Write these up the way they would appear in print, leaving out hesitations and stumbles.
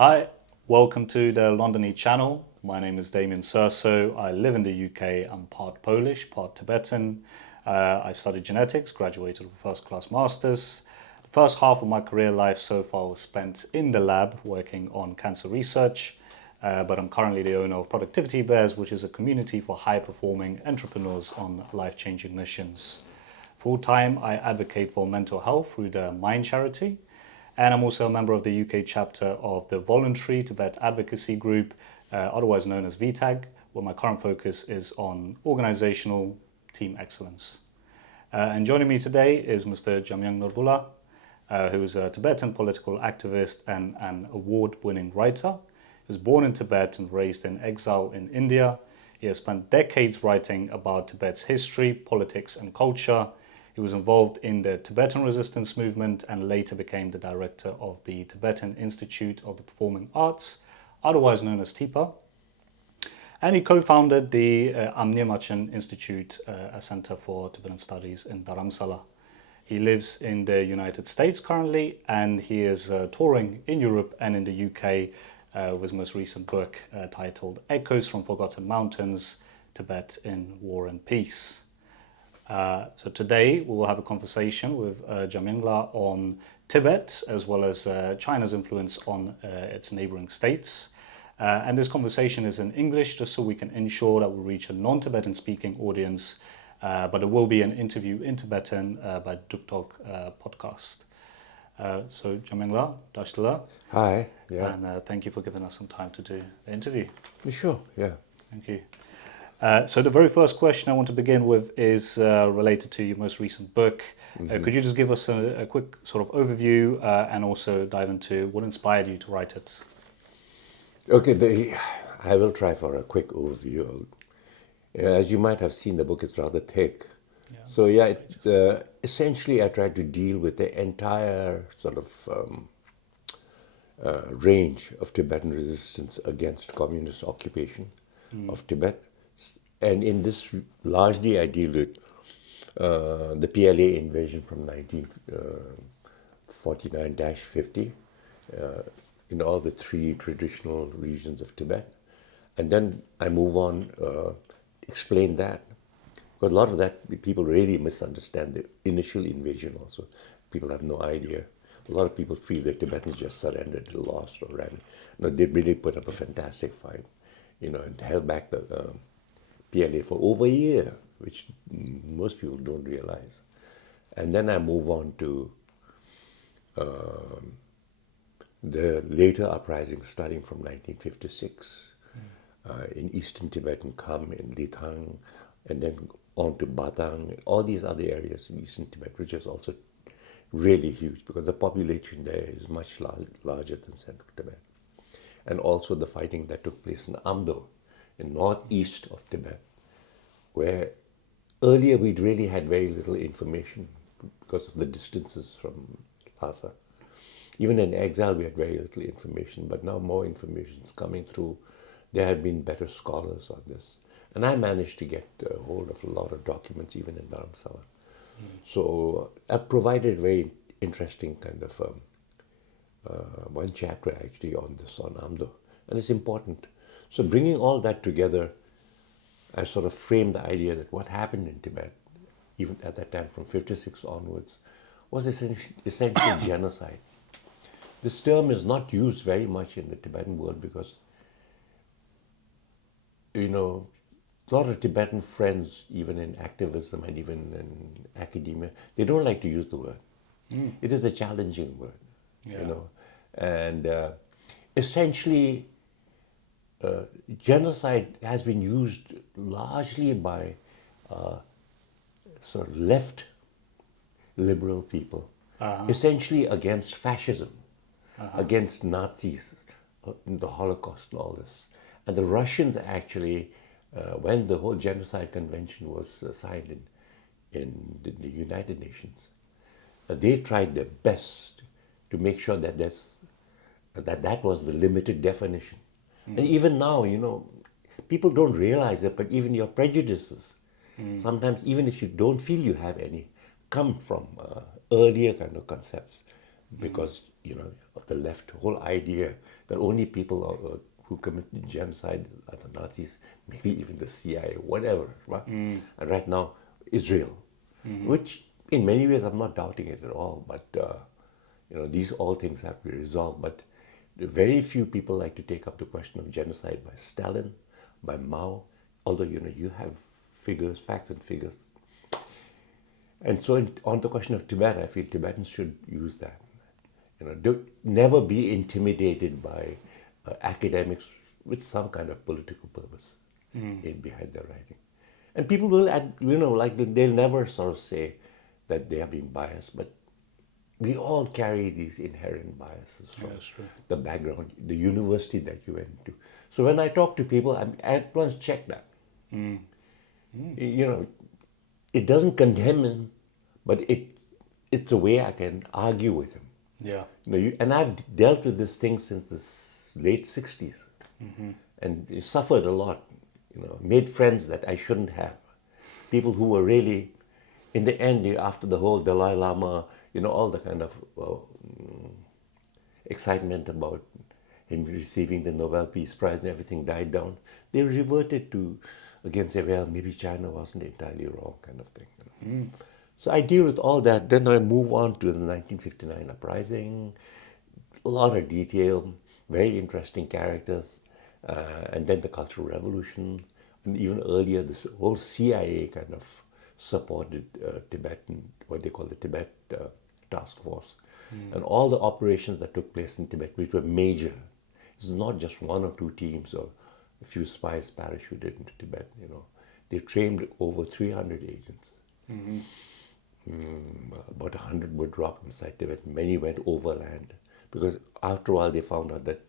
Hi, welcome to the Londonney channel. My name is Damien Surso. I live in the UK. I'm part Polish, part Tibetan. I studied genetics, graduated with a first-class master's. The first half of my career life so far was spent in the lab working on cancer research, but I'm currently the owner of Productivity Bears, which is a community for high-performing entrepreneurs on life-changing missions. Full-time, I advocate for mental health through the Mind charity, and I'm also a member of the UK chapter of the voluntary Tibet advocacy group, otherwise known as VTAG, where my current focus is on organizational team excellence. And joining me today is Mr. Jamyang Norbu, who is a Tibetan political activist and an award-winning writer. He was born in Tibet and raised in exile in India. He has spent decades writing about Tibet's history, politics, and culture. He was involved in the Tibetan resistance movement and later became the director of the Tibetan Institute of the Performing Arts, otherwise known as TIPA. And he co-founded the Amnimachan Institute, a center for Tibetan studies in Dharamsala. He lives in the United States currently, and he is touring in Europe and in the UK with his most recent book titled Echoes from Forgotten Mountains, Tibet in War and Peace. So today we will have a conversation with Jamyang on Tibet as well as China's influence on its neighboring states. And this conversation is in English just so we can ensure that we reach a non-Tibetan speaking audience, but there will be an interview in Tibetan by Duktok podcast. So Jamyang, Dashtala. Hi, yeah. And thank you for giving us some time to do the interview. Sure, yeah. Thank you. So the very first question I want to begin with is related to your most recent book. Could you just give us a quick sort of overview and also dive into what inspired you to write it? Okay, I will try for a quick overview. As you might have seen, the book is rather thick. Yeah. So yeah, essentially I tried to deal with the entire sort of range of Tibetan resistance against communist occupation of Tibet. And in this, largely I deal with the PLA invasion from 1949-50 in all the three traditional regions of Tibet. And then I move on, explain that. Because a lot of that, people really misunderstand the initial invasion also. People have no idea. A lot of people feel that Tibetans just surrendered, lost, or ran. No, they really put up a fantastic fight, and held back the PLA for over a year, which most people don't realize. And then I move on to the later uprisings starting from 1956 in eastern Tibet and Kham, in Lithang, and then on to Batang, all these other areas in eastern Tibet, which is also really huge because the population there is much larger than central Tibet. And also the fighting that took place in Amdo, in northeast of Tibet, where earlier we'd really had very little information because of the distances from Lhasa. Even in exile we had very little information, but now more information is coming through. There have been better scholars on this. And I managed to get a hold of a lot of documents even in Dharamsala. So I've provided very interesting kind of one chapter actually on this, on Amdo. And it's important. So bringing all that together, I sort of framed the idea that what happened in Tibet, even at that time from 56 onwards, was essentially genocide. This term is not used very much in the Tibetan world because, a lot of Tibetan friends, even in activism and even in academia, they don't like to use the word. It is a challenging word, And essentially, genocide has been used largely by sort of left liberal people, essentially against fascism, against Nazis, the Holocaust and all this. And the Russians actually, when the whole Genocide Convention was signed in the United Nations, they tried their best to make sure that that was the limited definition. And even now, people don't realize it, but even your prejudices, sometimes even if you don't feel you have any, come from earlier kind of concepts because of the left, whole idea that only people who committed genocide are the Nazis, maybe even the CIA, whatever. Right? And right now, Israel, which in many ways I'm not doubting it at all, but these all things have to be resolved. But very few people like to take up the question of genocide by Stalin, by Mao, although you have figures, facts and figures. And so on the question of Tibet, I feel Tibetans should use that. Never be intimidated by academics with some kind of political purpose behind their writing. And people will, they'll never sort of say that they are being biased, but we all carry these inherent biases from the background, the university that you went to. So when I talk to people, I at once check that. It doesn't condemn him, but it's a way I can argue with him. Yeah. And I've dealt with this thing since the late 60s and suffered a lot, made friends that I shouldn't have. People who were really, in the end, after the whole Dalai Lama, all the kind of excitement about him receiving the Nobel Peace Prize and everything died down, they reverted to, again, say, well, maybe China wasn't entirely wrong, kind of thing. So I deal with all that. Then I move on to the 1959 uprising, a lot of detail, very interesting characters, and then the Cultural Revolution, and even earlier, this whole CIA kind of supported Tibetan, what they call the Tibet Task Force, and all the operations that took place in Tibet, which were major. It's not just one or two teams or a few spies parachuted into Tibet. They trained over 300 agents. About 100 were dropped inside Tibet. Many went overland because after a while they found out that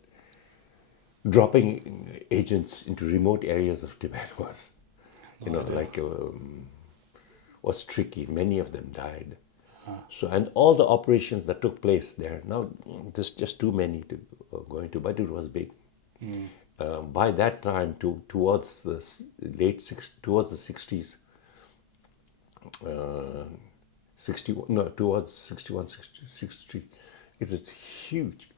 dropping agents into remote areas of Tibet was, was tricky. Many of them died. So, and all the operations that took place there, now there's just too many to go into, but it was big. By that time, towards the towards the 60s, towards 61, 63, it was huge.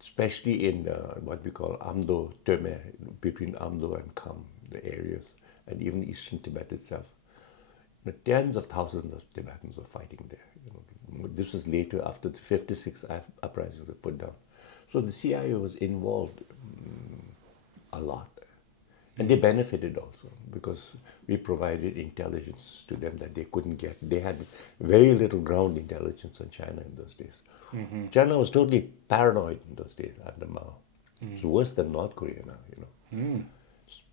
Especially in what we call Amdo Tome, between Amdo and Kham, the areas, and even eastern Tibet itself. Tens of thousands of Tibetans were fighting there. This was later, after the 56 uprisings were put down. So the CIA was involved a lot. And they benefited also because we provided intelligence to them that they couldn't get. They had very little ground intelligence on China in those days. China was totally paranoid in those days under Mao. It's worse than North Korea now,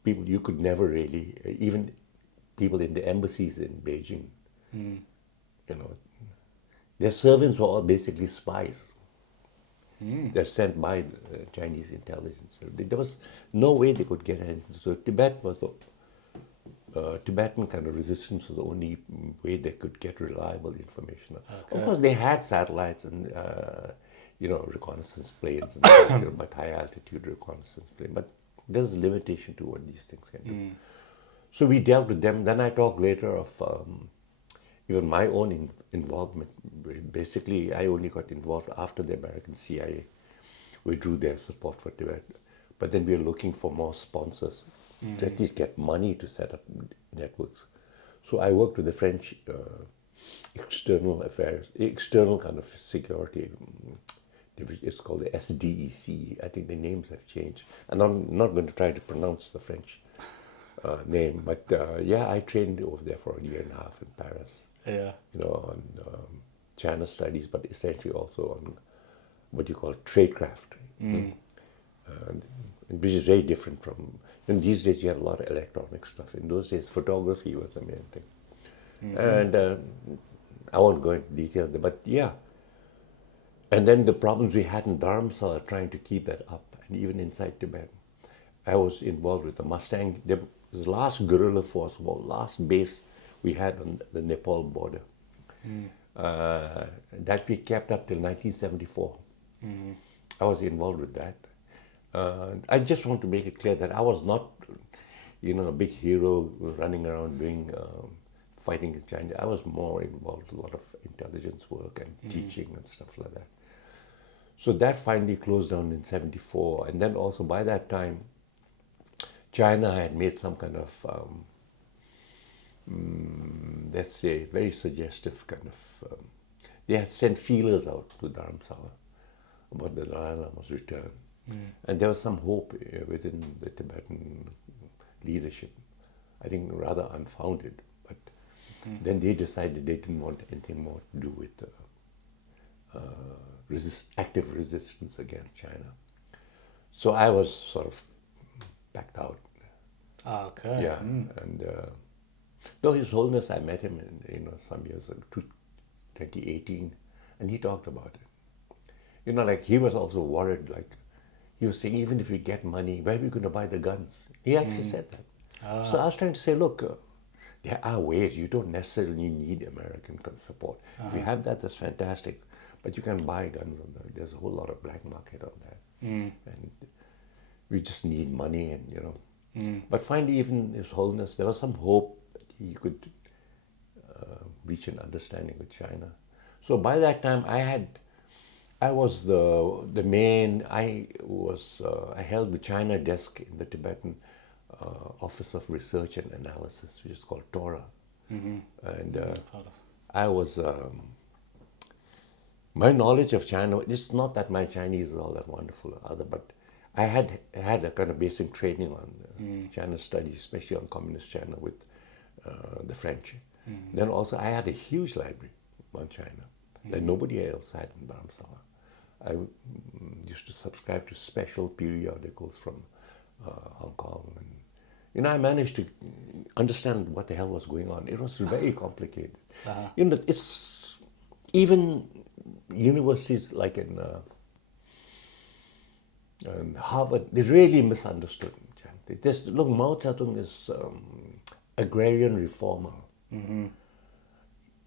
People, you could never really, even people in the embassies in Beijing, their servants were all basically spies. They're sent by the Chinese intelligence. There was no way they could get anything. So Tibet was the Tibetan kind of resistance was the only way they could get reliable information. Okay. Of course, they had satellites and reconnaissance planes, and but high altitude reconnaissance planes. But there's a limitation to what these things can do. So we dealt with them. Then I talked later of even my own involvement. Basically, I only got involved after the American CIA withdrew their support for Tibet. But then we were looking for more sponsors to at least get money to set up networks. So I worked with the French external kind of security. It's called the SDEC. I think the names have changed. And I'm not going to try to pronounce the French name, but I trained over there for a year and a half in Paris. Yeah. On China studies, but essentially also on what you call tradecraft, which is very different from. And these days you have a lot of electronic stuff. In those days, photography was the main thing. And I won't go into detail, but yeah. And then the problems we had in Dharamsala, trying to keep that up, and even inside Tibet. I was involved with the Mustang. There was the last guerrilla force, last base we had on the Nepal border. That we kept up till 1974. I was involved with that. I just want to make it clear that I was not, a big hero running around doing fighting in China. I was more involved in a lot of intelligence work and teaching and stuff like that. So that finally closed down in 74. And then also by that time, China had made some kind of, let's say, very suggestive kind of, they had sent feelers out to Dharamsala about the Dalai Lama's return. And there was some hope within the Tibetan leadership, I think rather unfounded. But then they decided they didn't want anything more to do with active resistance against China. So I was sort of backed out. Okay. Yeah, and no, His Holiness, I met him in some years ago, 2018, and he talked about it. Like he was also worried, like he was saying, even if we get money, where are we going to buy the guns? He actually said that. So I was trying to say, look, there are ways. You don't necessarily need American support. If you have that, that's fantastic. But you can buy guns on that. There's a whole lot of black market on that. And we just need money and. But finally, even His Holiness, there was some hope that he could reach an understanding with China. So by that time, I was the main. I held the China desk in the Tibetan Office of Research and Analysis, which is called TORA. And I was. My knowledge of China, it's not that my Chinese is all that wonderful or other, but I had a kind of basic training on China studies, especially on communist China with the French. Then also I had a huge library on China that nobody else had in Dharamsala. I used to subscribe to special periodicals from Hong Kong. And, I managed to understand what the hell was going on. It was very complicated. It's even universities like in Harvard, they really misunderstood. They just, look, Mao Zedong is agrarian reformer.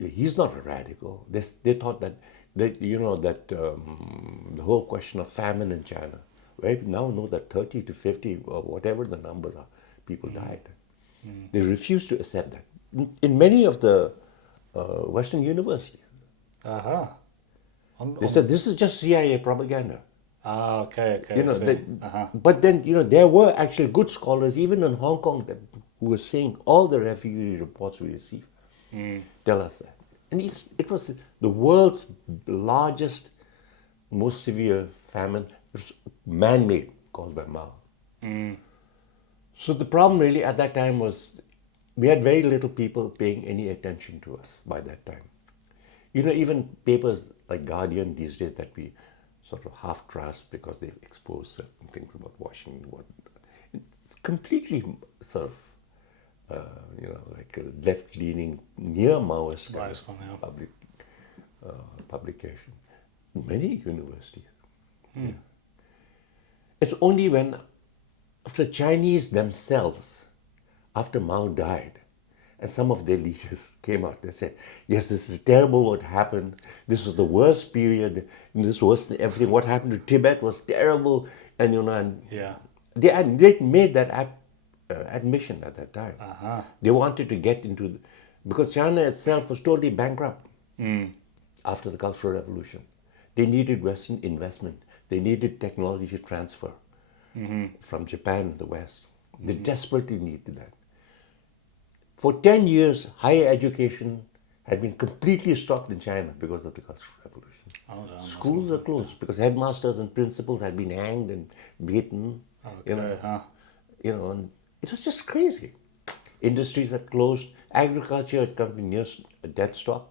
He's not a radical. They thought that, the whole question of famine in China, we now know that 30 to 50 or whatever the numbers are, people died. They refused to accept that. In many of the Western universities, they said this is just CIA propaganda. Okay. But then there were actually good scholars even in Hong Kong who were saying all the refugee reports we receive tell us that. And it was the world's largest, most severe famine. It was man-made, caused by Mao. So the problem really at that time was we had very little people paying any attention to us by that time. Even papers like Guardian these days that we sort of half trust because they've exposed certain things about Washington. It's completely sort of, like a left-leaning, near Maoist kind of publication. Many universities. It's only when, after Chinese themselves, after Mao died, and some of their leaders came out, they said, yes, this is terrible what happened. This was the worst period. And this was everything. What happened to Tibet was terrible. And, they made that admission at that time. They wanted to get into, because China itself was totally bankrupt after the Cultural Revolution. They needed Western investment. They needed technology transfer from Japan and the West. They desperately needed that. For 10 years, higher education had been completely stopped in China because of the Cultural Revolution. Schools are closed because headmasters and principals had been hanged and beaten. And it was just crazy. Industries had closed. Agriculture had come to near a dead stop.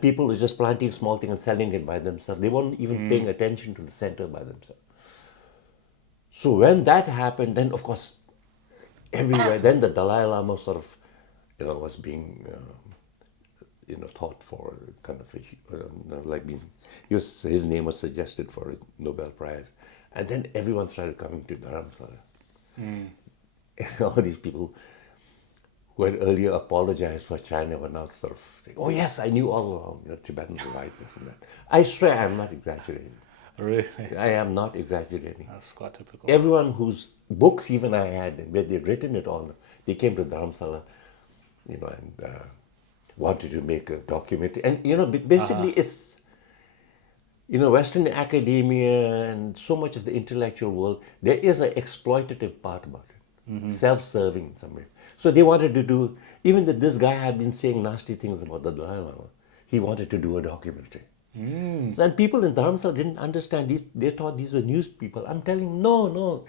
People were just planting small things and selling it by themselves. They weren't even paying attention to the center by themselves. So when that happened, then of course, everywhere, then the Dalai Lama sort of, was being, thought for kind of like being, his name was suggested for a Nobel Prize. And then everyone started coming to Dharamsala. And all these people who had earlier apologized for China were now sort of saying, oh yes, I knew all along, Tibetans were right, this and that. I swear I'm not exaggerating. Really? I am not exaggerating. That's quite typical. Everyone whose books even I had, where they'd written it on, they came to Dharamsala, and wanted to make a documentary. And, basically it's, Western academia and so much of the intellectual world, there is an exploitative part about it, self-serving in some way. So they wanted to do, even that this guy had been saying nasty things about the Dalai Lama, he wanted to do a documentary. And people in Dharamsala didn't understand. They thought these were news people. I'm telling, no, no.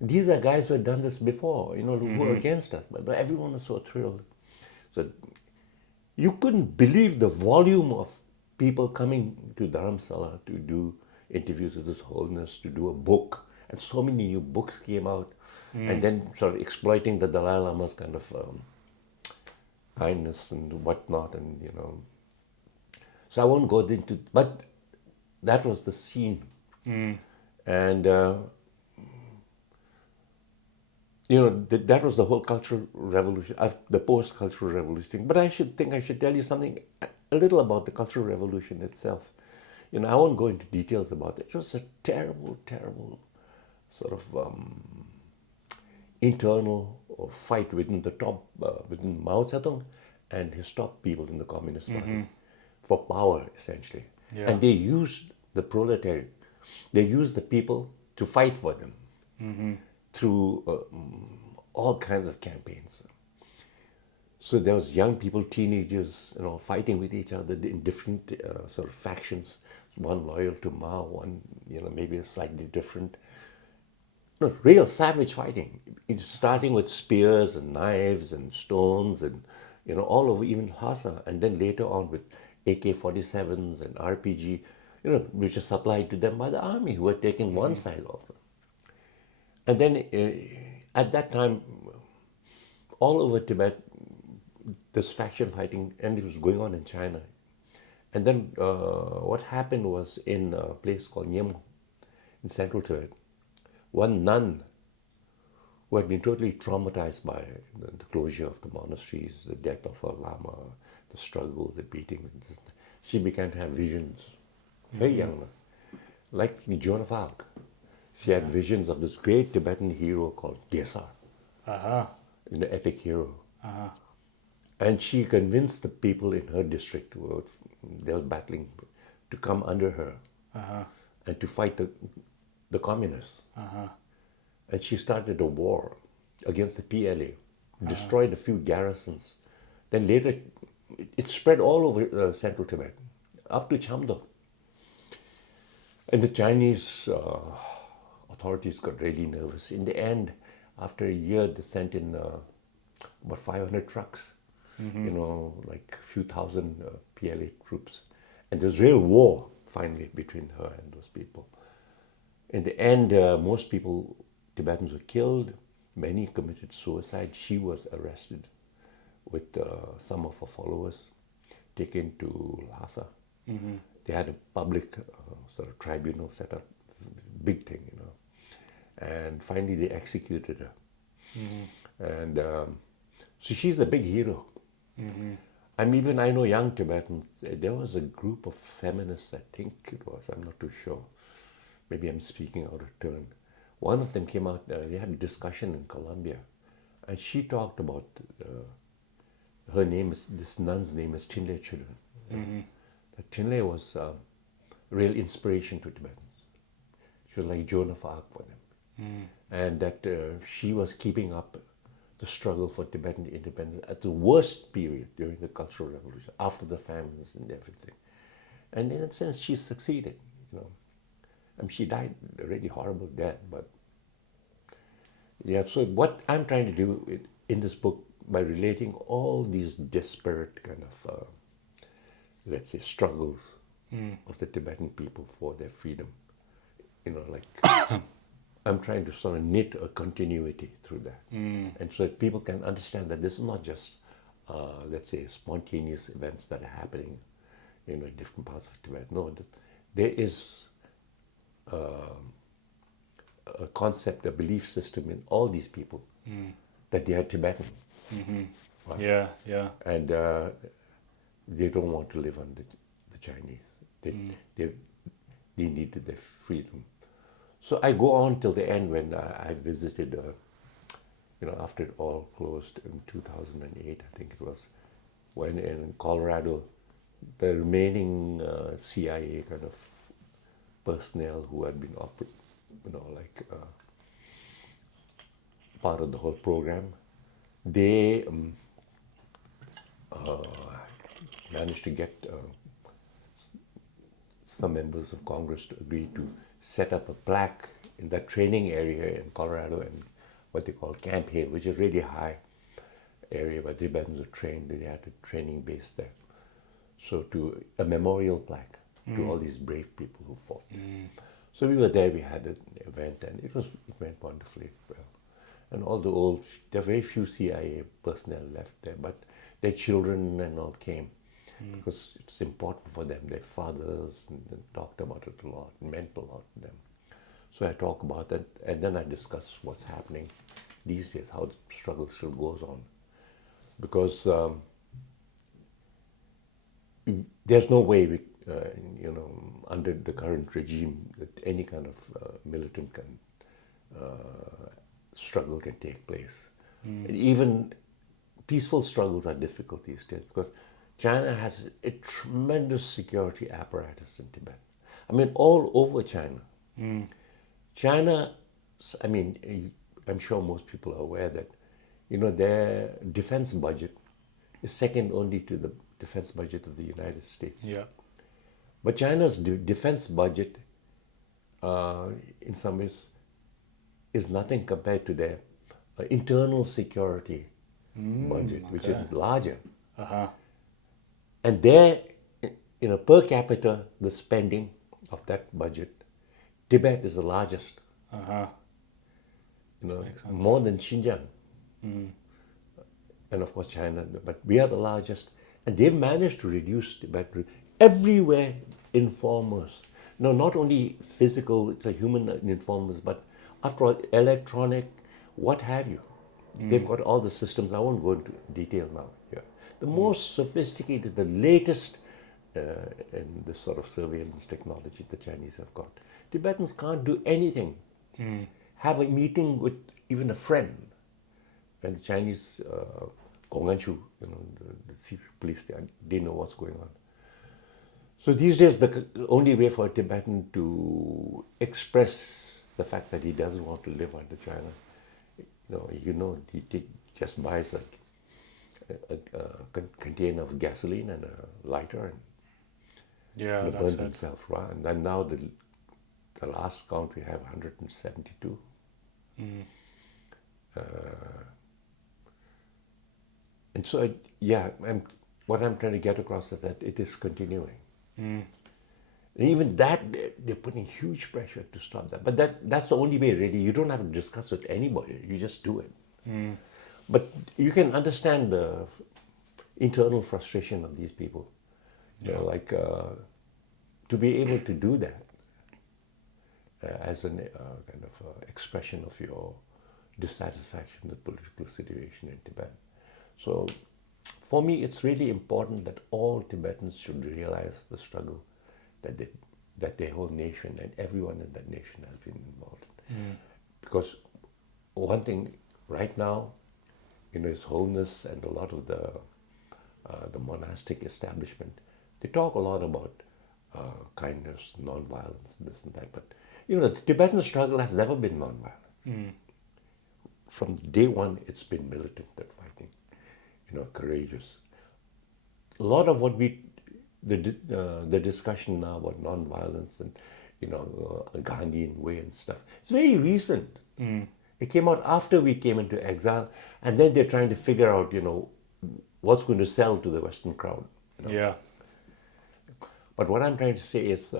These are guys who had done this before, who were against us. But everyone was so thrilled. So you couldn't believe the volume of people coming to Dharamsala to do interviews with His Holiness, to do a book. And so many new books came out. And then sort of exploiting the Dalai Lama's kind of kindness and whatnot. And, so I won't go into, but that was the scene. And, that was the whole cultural revolution, the post-cultural revolution. But I should tell you something a little about the cultural revolution itself. I won't go into details about it. It was a terrible, terrible sort of internal fight within within Mao Zedong and his top people in the Communist Party for power, essentially. Yeah. And they used the proletariat, they used the people to fight for them through all kinds of campaigns. So there was young people, teenagers, fighting with each other in different sort of factions. One loyal to Mao, one, maybe slightly different. No, real savage fighting. Starting with spears and knives and stones and, all over, even Lhasa. And then later on with AK-47s and RPG, which is supplied to them by the army, who were taking one side also. And then at that time, all over Tibet, this faction fighting, and it was going on in China. And then what happened was in a place called Nyem in central Tibet, one nun who had been totally traumatized by the closure of the monasteries, the death of her lama, the struggle, the beatings, she began to have visions, very young, like Joan of Arc. She had visions of this great Tibetan hero called Gesar, an epic hero. And she convinced the people in her district, they were battling, to come under her and to fight the communists. And she started a war against the PLA, destroyed a few garrisons. Then later, it spread all over central Tibet, up to Chamdo. And the Chinese authorities got really nervous. In the end, after a year, they sent in about 500 trucks, like a few thousand PLA troops. And there was real war, finally, between her and those people. In the end, most people, Tibetans, were killed. Many committed suicide. She was arrested with some of her followers, taken to Lhasa. They had a public sort of tribunal set up, big thing, And finally, they executed her. And so she's a big hero. And even I know young Tibetans, there was a group of feminists, I think it was, I'm not too sure. Maybe I'm speaking out of turn. One of them came out, they had a discussion in Colombia, and she talked about, her name is, this nun's name is Tinle Chudun. That Tinle was a real inspiration to Tibetans. She was like Joan of Arc for them. And that she was keeping up the struggle for Tibetan independence at the worst period during the Cultural Revolution, after the famines and everything. And in a sense, she succeeded, I mean, she died a really horrible death, but yeah, so what I'm trying to do in this book, by relating all these disparate kind of, let's say, struggles of the Tibetan people for their freedom, like I'm trying to sort of knit a continuity through that. And so that people can understand that this is not just, let's say, spontaneous events that are happening in different parts of Tibet. No, there is a concept, a belief system in all these people that they are Tibetan. Right? Yeah, yeah. And they don't want to live under the Chinese. They needed their freedom. So I go on till the end when I visited, after it all closed in 2008, I think it was, when in Colorado, the remaining CIA kind of personnel who had been, part of the whole program, they managed to get some members of Congress to agree to set up a plaque in that training area in Colorado and what they call Camp Hale, which is really high area where Tibetans were trained. They had a training base there. So to a memorial plaque to all these brave people who fought. So we were there, we had an event, and it went wonderfully well. And all the old, there are very few CIA personnel left there, but their children and all came because it's important for them. Their fathers and talked about it a lot, meant a lot to them. So I talk about that, and then I discuss what's happening these days, how the struggle still goes on. Because there's no way we, under the current regime, that any kind of militant struggle can take place. And even peaceful struggles are difficult these days because China has a tremendous security apparatus in Tibet. I mean, all over China. China, I mean, I'm sure most people are aware that, their defense budget is second only to the defense budget of the United States. Yeah. But China's defense budget, in some ways, is nothing compared to their internal security budget, which is larger. Uh-huh. And there, per capita, the spending of that budget, Tibet is the largest. Uh-huh. More than Xinjiang. And of course China, but we are the largest. And they've managed to reduce Tibet everywhere informers. No, not only physical, it's a human informers, but after all, electronic, what have you. They've got all the systems. I won't go into detail now. Yeah. The most sophisticated, the latest in this sort of surveillance technology the Chinese have got. Tibetans can't do anything. Have a meeting with even a friend. And the Chinese, Gong'anshu, the secret police, they know what's going on. So these days, the only way for a Tibetan to express the fact that he doesn't want to live under China, he just buys a container of gasoline and a lighter and burns himself, right? And then now the last count we have 172. And so, what I'm trying to get across is that it is continuing. And even that, they're putting huge pressure to stop that. But that's the only way, really. You don't have to discuss with anybody. You just do it. But you can understand the internal frustration of these people. To be able to do that as a kind of expression of your dissatisfaction with the political situation in Tibet. So for me, it's really important that all Tibetans should realize the struggle that their whole nation and everyone in that nation has been involved in. Because one thing right now, His Holiness and a lot of the monastic establishment, they talk a lot about kindness, non-violence, this and that. But the Tibetan struggle has never been non-violent. From day one, it's been militant and fighting. Courageous. A lot of what the discussion now about non-violence and a Gandhian way and stuff, it's very recent. It came out after we came into exile, and then they're trying to figure out, what's going to sell to the Western crowd. Yeah. But what I'm trying to say is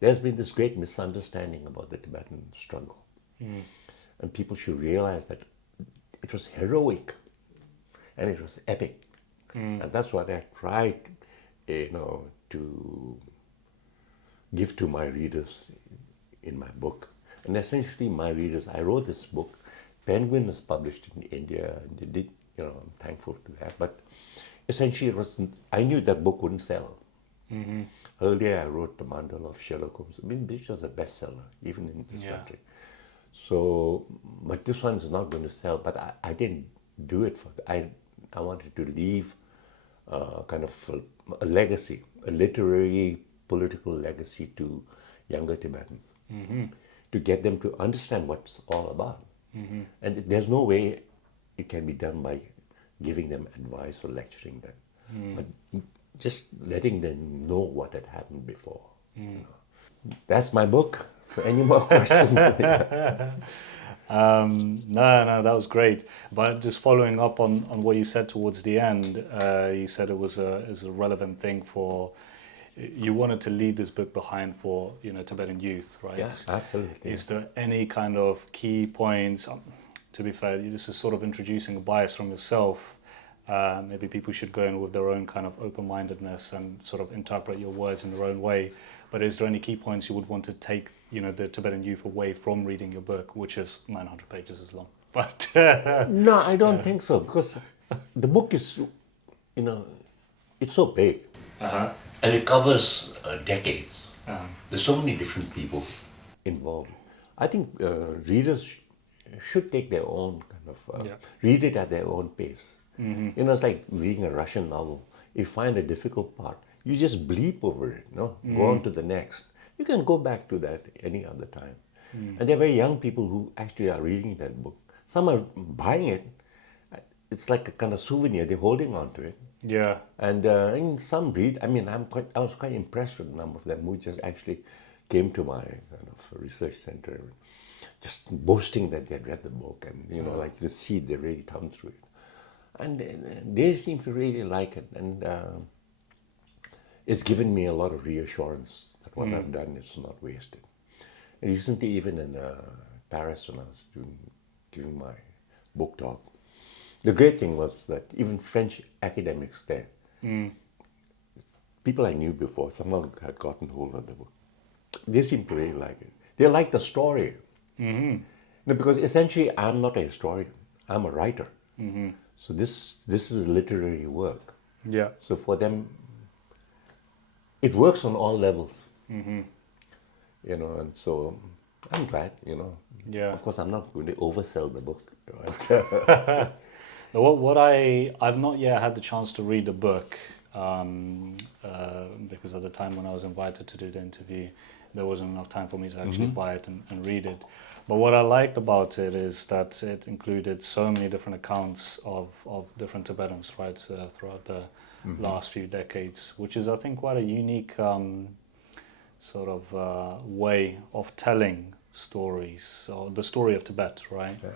there's been this great misunderstanding about the Tibetan struggle. And people should realize that it was heroic and it was epic. And that's what I tried, to give to my readers in my book. And essentially my readers, I wrote this book. Penguin was published in India, and they did, I'm thankful to that. But essentially I knew that book wouldn't sell. Earlier I wrote The Mandala of Sherlock Holmes. This was a bestseller, even in this country. So, but this one is not going to sell. But I didn't do it I wanted to leave kind of a legacy, a literary, political legacy to younger Tibetans, to get them to understand what it's all about. And there's no way it can be done by giving them advice or lecturing them, but just letting them know what had happened before. You know. That's my book. So any more questions? No, that was great. But just following up on what you said towards the end, you said it was a relevant thing for, you wanted to leave this book behind for, Tibetan youth, right? Yeah, absolutely. Is there any kind of key points? To be fair, this is sort of introducing a bias from yourself. Maybe people should go in with their own kind of open-mindedness and sort of interpret your words in their own way. But is there any key points you would want to take, the Tibetan youth away from reading your book, which is 900 pages is long? But No, I don't think so, because the book is, it's so big. And it covers decades. There's so many different people involved. I think readers should take their own kind of, read it at their own pace. It's like reading a Russian novel. If you find a difficult part, you just bleep over it, go on to the next. You can go back to that any other time. And there are very young people who actually are reading that book. Some are buying it. It's like a kind of souvenir. They're holding on to it. yeah, And some read. I mean, I was quite impressed with the number of them who just actually came to my kind of research center, just boasting that they had read the book, and like you see they really thumb through it, and they seem to really like it, and it's given me a lot of reassurance that what I've done is not wasted. And recently, even in Paris, when I was giving my book talk, the great thing was that even French academics there, people I knew before, someone had gotten hold of the book. They seem to really like it. They like the story. Because essentially, I'm not a historian. I'm a writer. So this is literary work. yeah. So for them, it works on all levels. And so I'm glad. Yeah. Of course, I'm not going to oversell the book. But I've not yet had the chance to read the book, because at the time when I was invited to do the interview, there wasn't enough time for me to actually buy it and read it. But what I liked about it is that it included so many different accounts of different Tibetans, right, throughout the last few decades, which is, I think, quite a unique sort of way of telling stories, or the story of Tibet, right? Yeah.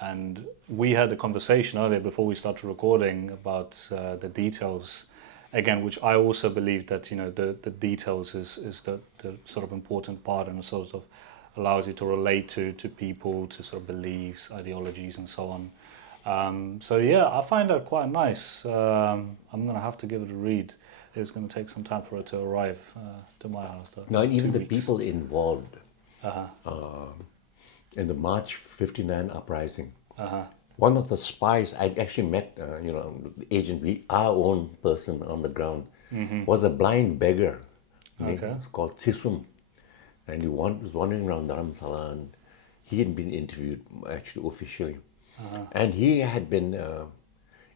And we had a conversation earlier before we started recording about the details, again, which I also believe that the details is the sort of important part, and sort of allows you to relate to people, to sort of beliefs, ideologies, and so on. So yeah, I find that quite nice. I'm gonna have to give it a read. It's gonna take some time for it to arrive to my house, though. Now, and even 2 the weeks. people involved in the March '59 uprising. One of the spies I'd actually met, Agent B, our own person on the ground, was a blind beggar. Okay. It's called Chisum. And he was wandering around Dharamsala, and he had been interviewed actually officially. And he had been,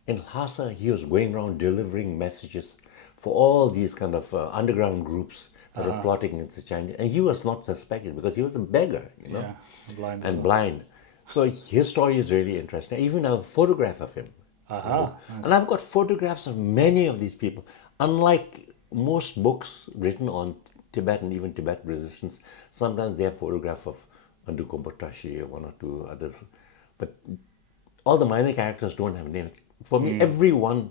in Lhasa, he was going around delivering messages for all these kind of underground groups that were plotting against the Chinese. And he was not suspected because he was a beggar, Yeah, blind as and well. blind. So his story is really interesting. I even have a photograph of him. Nice. And I've got photographs of many of these people. Unlike most books written on Tibet and even Tibet resistance, sometimes they have photograph of Andu Kompotashi or one or two others. But all the minor characters don't have names. For me, everyone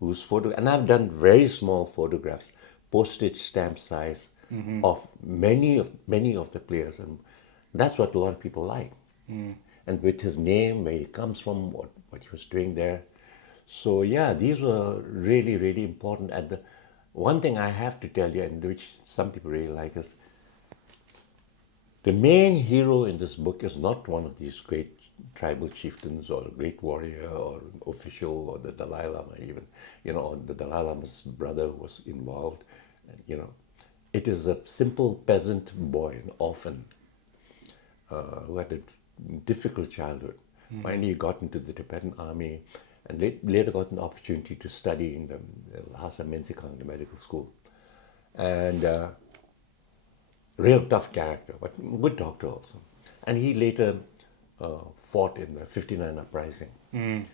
who's and I've done very small photographs, postage stamp size, of many of the players, and that's what a lot of people like. And with his name, where he comes from, what he was doing there. So yeah, these were really, really important. And the one thing I have to tell you, and which some people really like, is the main hero in this book is not one of these great tribal chieftains or a great warrior or official or the Dalai Lama even, or the Dalai Lama's brother who was involved, It is a simple peasant boy, an orphan, who had a difficult childhood. Finally, he got into the Tibetan army, and later got an opportunity to study in the Lhasa Mensikang, the medical school. And real tough character, but good doctor also. And he later fought in the '59 uprising,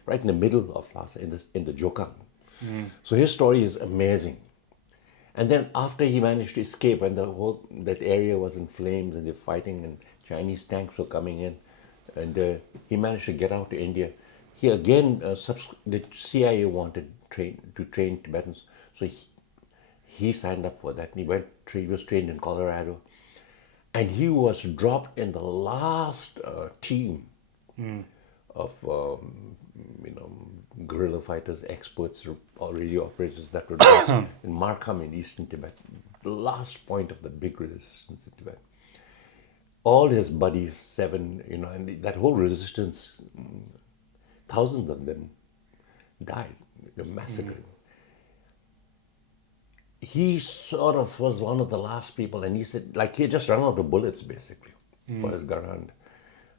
right in the middle of Lhasa, in the Jokang. So his story is amazing. And then after he managed to escape, and that area was in flames, and they're fighting, and Chinese tanks were coming in, and he managed to get out to India. He again, the CIA wanted to train Tibetans, so he signed up for that. And he was trained in Colorado, and he was dropped in the last team of guerrilla fighters, experts, or radio operators that were dropped in Markham in eastern Tibet, the last point of the big resistance in Tibet. All his buddies, and that whole resistance, thousands of them died, massacred. He sort of was one of the last people, and he said, he had just run out of bullets, basically, for his Garand.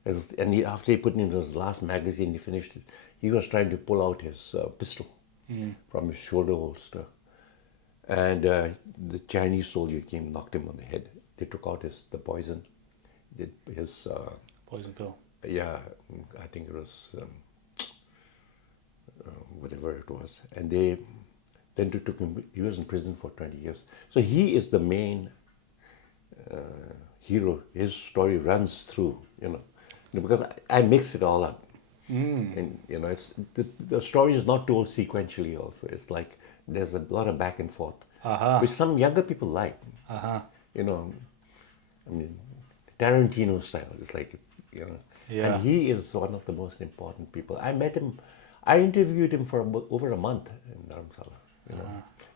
And after he put it into his last magazine, he finished it, he was trying to pull out his pistol from his shoulder holster. And the Chinese soldier came, knocked him on the head. They took out the poison, his... poison pill. Yeah, I think it was whatever it was. And they took him, he was in prison for 20 years. So he is the main hero. His story runs through, because I mix it all up. And, it's, the story is not told sequentially also. It's like there's a lot of back and forth, which some younger people like. Tarantino style. It's like, Yeah. And he is one of the most important people. I met him, I interviewed him for over a month in Dharamsala.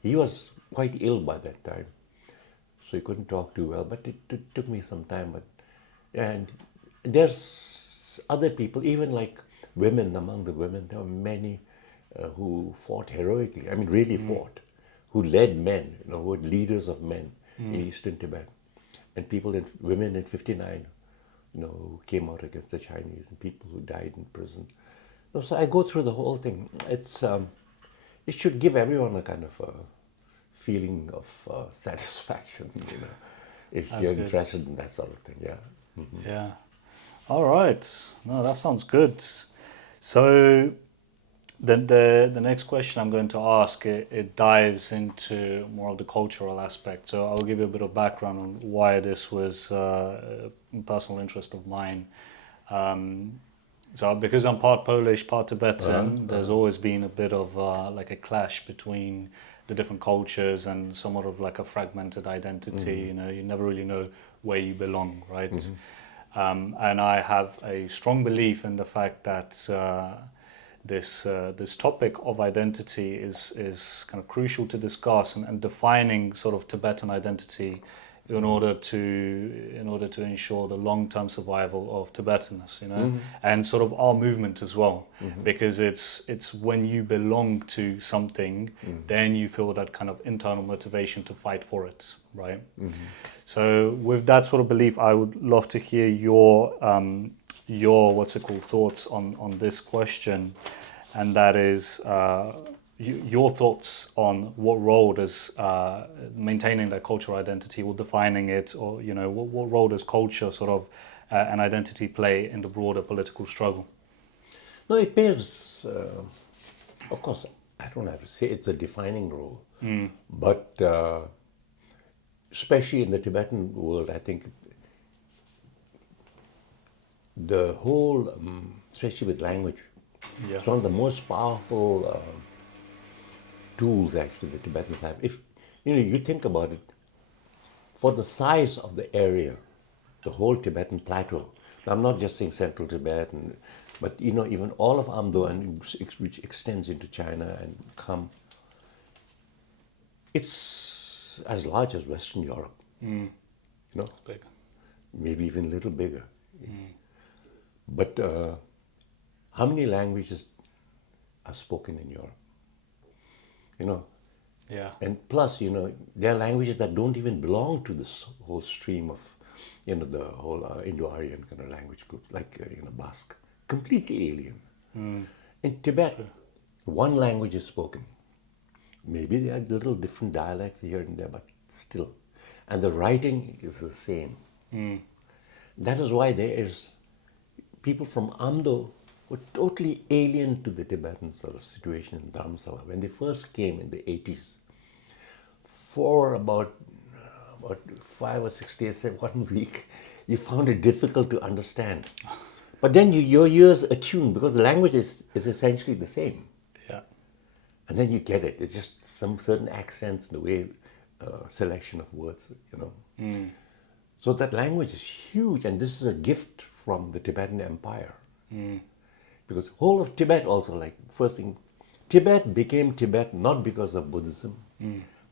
He was quite ill by that time, so he couldn't talk too well, but it took me some time. And there's other people, even like women, among the women, there were many who fought heroically, really fought, who led men, who were leaders of men in eastern Tibet. And women in '59, who came out against the Chinese, and people who died in prison. So I go through the whole thing. It should give everyone a kind of a feeling of satisfaction, if That's you're good. interested in that sort of thing. Yeah. Yeah. All right. No, that sounds good. So then the next question I'm going to ask, it dives into more of the cultural aspect. So I'll give you a bit of background on why this was a personal interest of mine. So because I'm part Polish, part Tibetan, there's always been a bit of like a clash between the different cultures and somewhat of like a fragmented identity. You never really know where you belong, right? And I have a strong belief in the fact that this topic of identity is kind of crucial to discuss, and defining sort of Tibetan identity in order to ensure the long-term survival of Tibetanness, and sort of our movement as well, because it's when you belong to something, then you feel that kind of internal motivation to fight for it, right? So with that sort of belief, I would love to hear your thoughts on this question, and that is your thoughts on what role does maintaining that cultural identity or defining it, or what role does culture sort of an identity play in the broader political struggle? No, it plays, of course, I don't have to say it's a defining role, but especially in the Tibetan world, I think the whole, especially with language, it's one of the most powerful tools actually the Tibetans have. If you think about it, for the size of the area, the whole Tibetan plateau. Now, I'm not just saying central Tibet, but even all of Amdo, and which extends into China and Kham, it's as large as Western Europe. Big. Maybe even a little bigger. But how many languages are spoken in Europe? Yeah. And plus, there are languages that don't even belong to this whole stream of, the whole Indo-Aryan kind of language group, like, Basque, completely alien. In Tibet, One language is spoken. Maybe there are little different dialects here and there, but still. And the writing is the same. That is why there is people from Amdo were totally alien to the Tibetan sort of situation in Dharamsala. When they first came in the 80s, for about 5 or 6 days, 1 week, you found it difficult to understand. But then your ears attune because the language is essentially the same. Yeah. And then you get it. It's just some certain accents, the way selection of words, So that language is huge, and this is a gift from the Tibetan Empire. Because whole of Tibet also, like, first thing, Tibet became Tibet not because of Buddhism,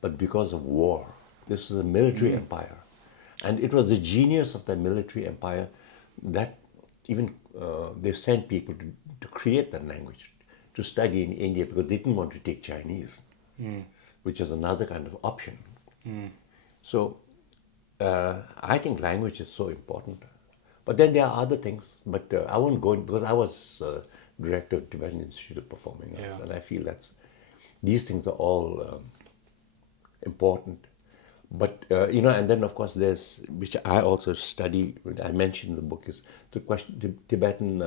but because of war. This was a military empire. And it was the genius of the military empire that even they sent people to create that language, to study in India, because they didn't want to take Chinese, which is another kind of option. So I think language is so important. But then there are other things, but I won't go in, because I was director of Tibetan Institute of Performing Arts, and I feel these things are all important. But, and then of course there's, which I also study, I mentioned in the book, is the question, Tibetan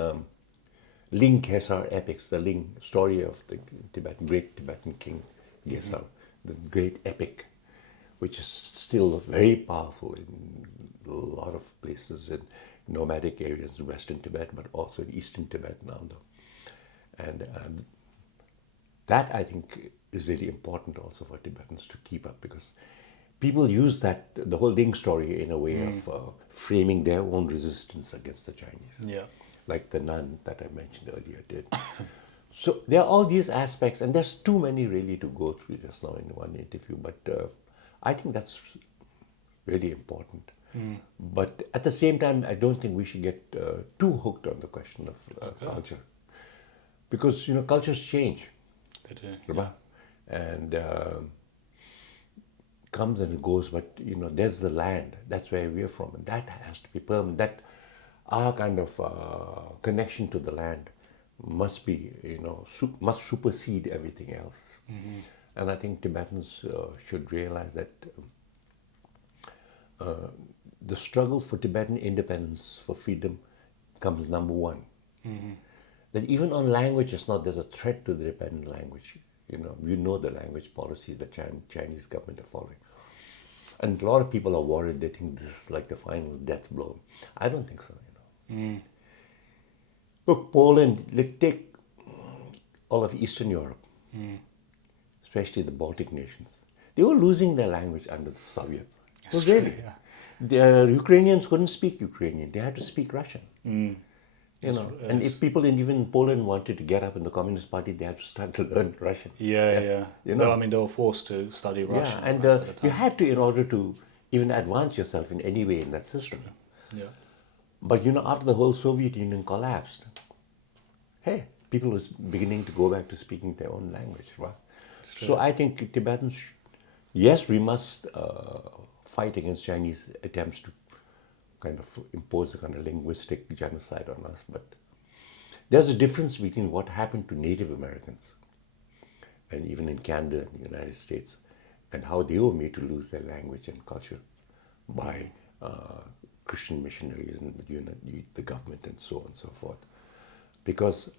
Ling Khesar epics, the Ling story of the great Tibetan king Gesar, the great epic, which is still very powerful in a lot of places in nomadic areas in Western Tibet, but also in Eastern Tibet now. And that, I think, is really important also for Tibetans to keep up, because people use that, the whole Ling story, in a way of framing their own resistance against the Chinese. Yeah. Like the nun that I mentioned earlier did. So there are all these aspects, and there's too many really to go through just now in one interview, but I think that's really important. But at the same time, I don't think we should get too hooked on the question of culture. Because, cultures change. They do. Yeah. And comes and it goes, but, there's the land. That's where we're from. And that has to be permanent. That our kind of connection to the land must be, must supersede everything else. And I think Tibetans should realize that the struggle for Tibetan independence, for freedom, comes number one. That even on language, it's not there's a threat to the Tibetan language. You know the language policies the Chinese government are following. And a lot of people are worried. They think this is like the final death blow. I don't think so. Look, Poland, take all of Eastern Europe, especially the Baltic nations. They were losing their language under the Soviets. So really, the Ukrainians couldn't speak Ukrainian. They had to speak Russian. And if people even in Poland wanted to get up in the Communist Party, they had to start to learn Russian. Yeah. No, I mean, they were forced to study Russian. Yeah, and at the time. you had to in order to even advance yourself in any way in that system. Yeah. But after the whole Soviet Union collapsed, hey, people was beginning to go back to speaking their own language, right? So I think Tibetans, yes, we must fight against Chinese attempts to kind of impose a kind of linguistic genocide on us, but there's a difference between what happened to Native Americans, and even in Canada and the United States, and how they were made to lose their language and culture by Christian missionaries and the government and so on and so forth. Because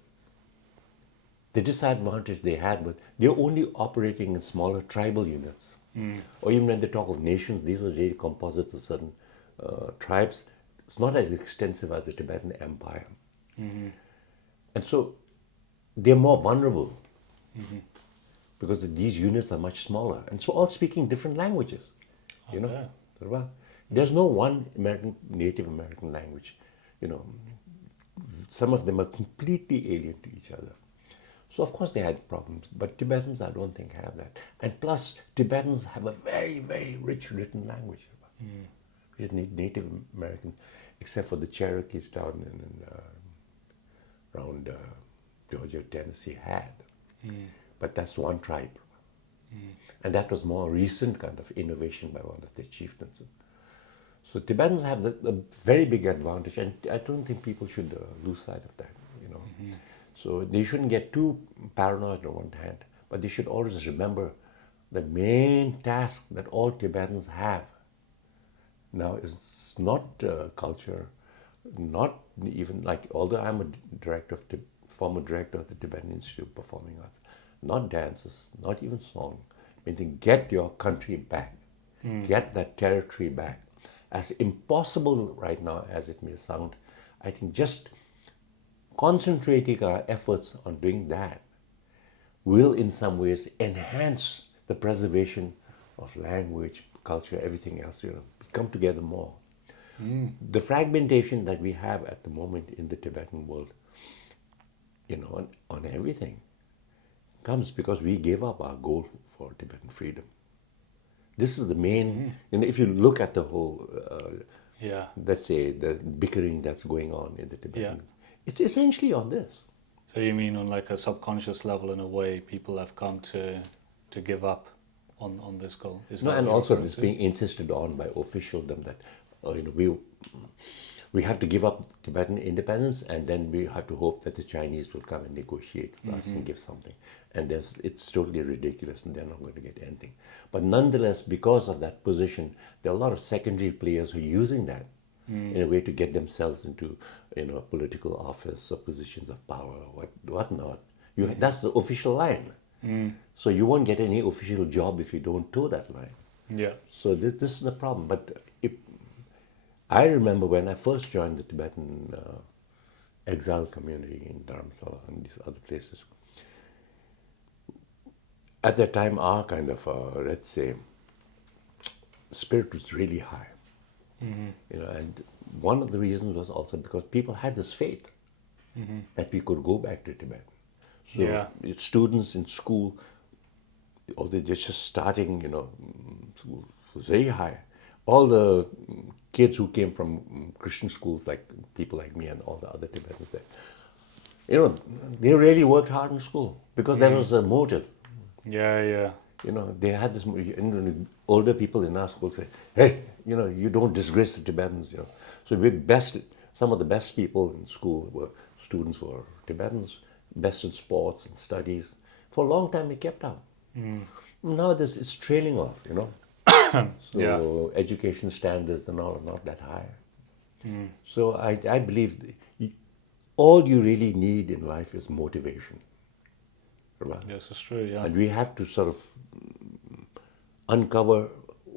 the disadvantage they had was they're only operating in smaller tribal units. Or even when they talk of nations, these were really composites of certain tribes. It's not as extensive as the Tibetan Empire. And so they're more vulnerable because these units are much smaller. And so all speaking different languages. There's no one Native American language. Some of them are completely alien to each other. So of course they had problems, but Tibetans I don't think have that. And plus Tibetans have a very, very rich written language, which Native Americans, except for the Cherokees down around Georgia, Tennessee had. But that's one tribe. And that was more recent kind of innovation by one of their chieftains. So Tibetans have a very big advantage, and I don't think people should lose sight of that. So they shouldn't get too paranoid on one hand, but they should always remember the main task that all Tibetans have now is not culture, not even like, although I'm a director of former director of the Tibetan Institute of Performing Arts, not dances, not even song. I mean, get your country back, get that territory back. As impossible right now as it may sound, I think just concentrating our efforts on doing that will in some ways enhance the preservation of language, culture, everything else, come together more. The fragmentation that we have at the moment in the Tibetan world, on everything, comes because we gave up our goal for Tibetan freedom. This is the main, if you look at the whole, Yeah. let's say, the bickering that's going on in the Tibetan, it's essentially on this. So you mean on like a subconscious level, in a way, people have come to give up on this goal? Is No, that and what you're also referring this to? being insisted on by officialdom that we have to give up Tibetan independence, and then we have to hope that the Chinese will come and negotiate with us and give something. And it's totally ridiculous, and they're not going to get anything. But nonetheless, because of that position, there are a lot of secondary players who are using that in a way to get themselves into political office or positions of power, whatnot. That's the official line. So you won't get any official job if you don't toe that line. Yeah. So this is the problem. But I remember when I first joined the Tibetan exile community in Dharamsala and these other places. At that time, our kind of, let's say, spirit was really high. And one of the reasons was also because people had this faith that we could go back to Tibet. So Yeah. students in school, although they're just starting, school was very high. All the kids who came from Christian schools, like people like me and all the other Tibetans there, they really worked hard in school because there was a motive. Yeah. Yeah. They had this. Older people in our school say, "Hey, you don't disgrace the Tibetans." So some of the best people in school students were Tibetans, best in sports and studies. For a long time, we kept up. Now this is trailing off. Yeah. So education standards and all are not that high. So I believe all you really need in life is motivation. Right? Yes, it's true. Yeah. And we have to sort of uncover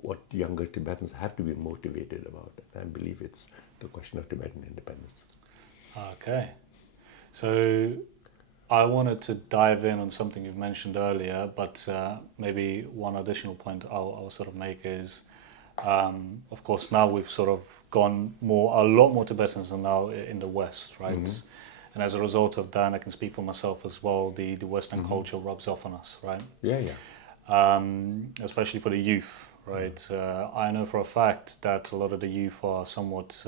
what younger Tibetans have to be motivated about. And I believe it's the question of Tibetan independence. Okay. So I wanted to dive in on something you've mentioned earlier, but maybe one additional point I'll sort of make is, of course, now we've sort of gone a lot more Tibetans are now in the West, right? And as a result of that, and I can speak for myself as well, the Western culture rubs off on us, right? Yeah, yeah. Especially for the youth, right? I know for a fact that a lot of the youth are somewhat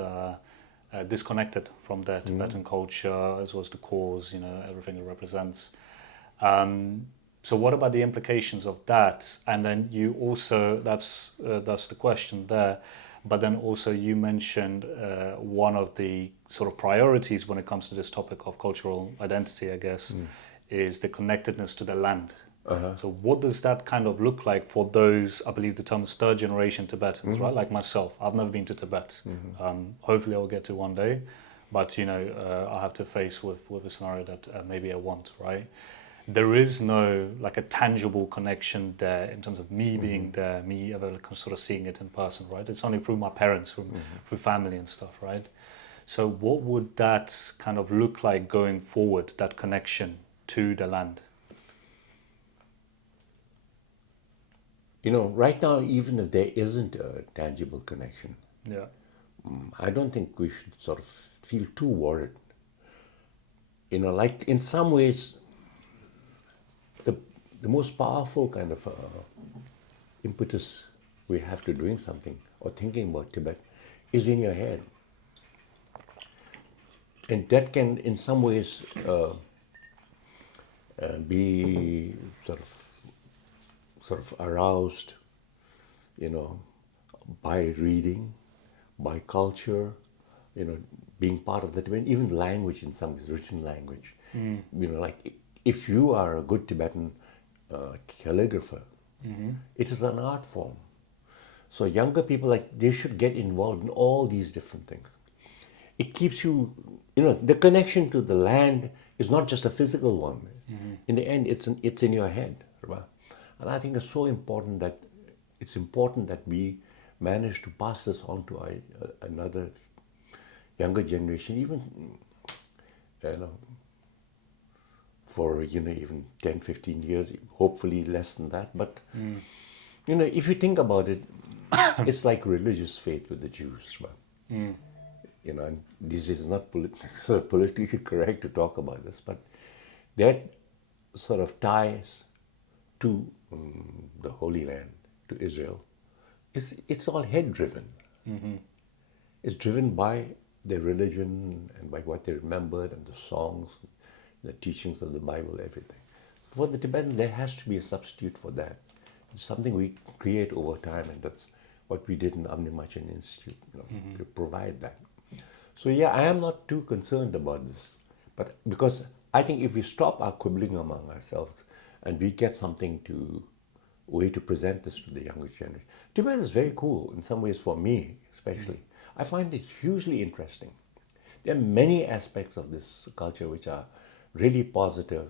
disconnected from their Tibetan culture, as well as the cause, everything it represents. So what about the implications of that? And then you also, that's the question there, but then also you mentioned one of the sort of priorities when it comes to this topic of cultural identity, I guess, is the connectedness to the land. So what does that kind of look like for those, I believe the term is third generation Tibetans, right? Like myself, I've never been to Tibet. Hopefully I'll get to one day, but I have to face with a scenario that maybe I want, right? There is no like a tangible connection there in terms of me being there, me ever sort of seeing it in person, right? It's only through my parents, through family and stuff, right? So what would that kind of look like going forward, that connection to the land? Right now, even if there isn't a tangible connection, Yeah. I don't think we should sort of feel too worried. Like in some ways, the most powerful kind of impetus we have to doing something or thinking about Tibet is in your head. And that can, in some ways, be sort of aroused, by reading, by culture, being part of the Tibetan, even language in some ways, written language. Like if you are a good Tibetan calligrapher, it is an art form. So younger people, like, they should get involved in all these different things. It keeps you, the connection to the land is not just a physical one. In the end, it's in your head, right? And I think it's so important that we manage to pass this on to another younger generation, even for even 10, 15 years, hopefully less than that. But if you think about it, it's like religious faith with the Jews, right? And this is not sort of politically correct to talk about this, but that sort of ties to the Holy Land, to Israel, it's all head driven. It's driven by their religion and by what they remembered and the songs, the teachings of the Bible, everything. For the Tibetans, there has to be a substitute for that. It's something we create over time, and that's what we did in Amnimachan Institute, to provide that. So yeah, I am not too concerned about this, but because I think if we stop our quibbling among ourselves and we get something way to present this to the younger generation. Tibet is very cool in some ways for me, especially. I find it hugely interesting. There are many aspects of this culture which are really positive,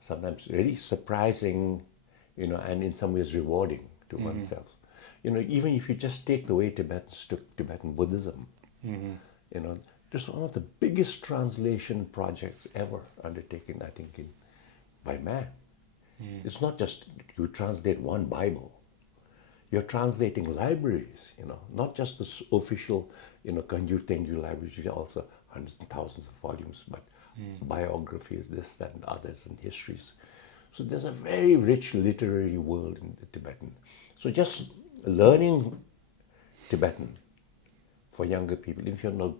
sometimes really surprising, and in some ways rewarding to oneself. Even if you just take the way Tibetans took Tibetan Buddhism, it's one of the biggest translation projects ever undertaken, I think, by man. It's not just you translate one Bible. You're translating libraries, not just the official, Kanjur Tenju libraries, also hundreds and thousands of volumes, but biographies, this, that, and others, and histories. So there's a very rich literary world in the Tibetan. So just learning Tibetan for younger people, if you're not,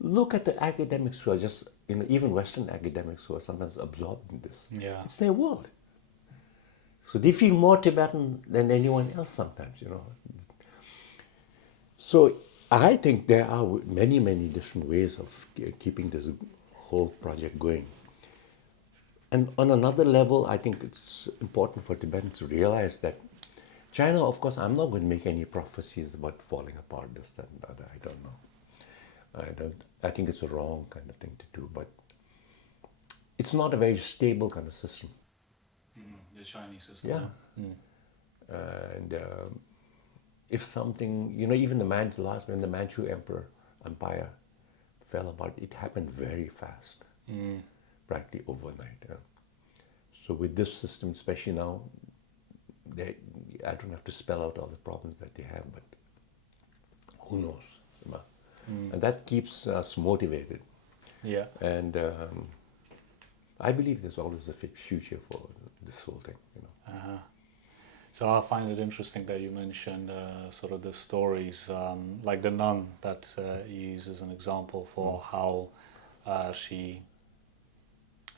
look at the academics who are just, even Western academics who are sometimes absorbed in this. Yeah. It's their world. So they feel more Tibetan than anyone else sometimes, So I think there are many, many different ways of keeping this whole project going. And on another level, I think it's important for Tibetans to realize that China, of course, I'm not going to make any prophecies about falling apart, this, that, and the other. I don't know. I think it's a wrong kind of thing to do, but it's not a very stable kind of system. The Chinese system. Yeah. And if something, even when the Manchu Empire fell apart, it happened very fast, practically overnight. So with this system, especially now, I don't have to spell out all the problems that they have, but who knows? And that keeps us motivated. Yeah. And I believe there's always a future for this whole thing. So I find it interesting that you mentioned sort of the stories, like the nun that you use as an example for how she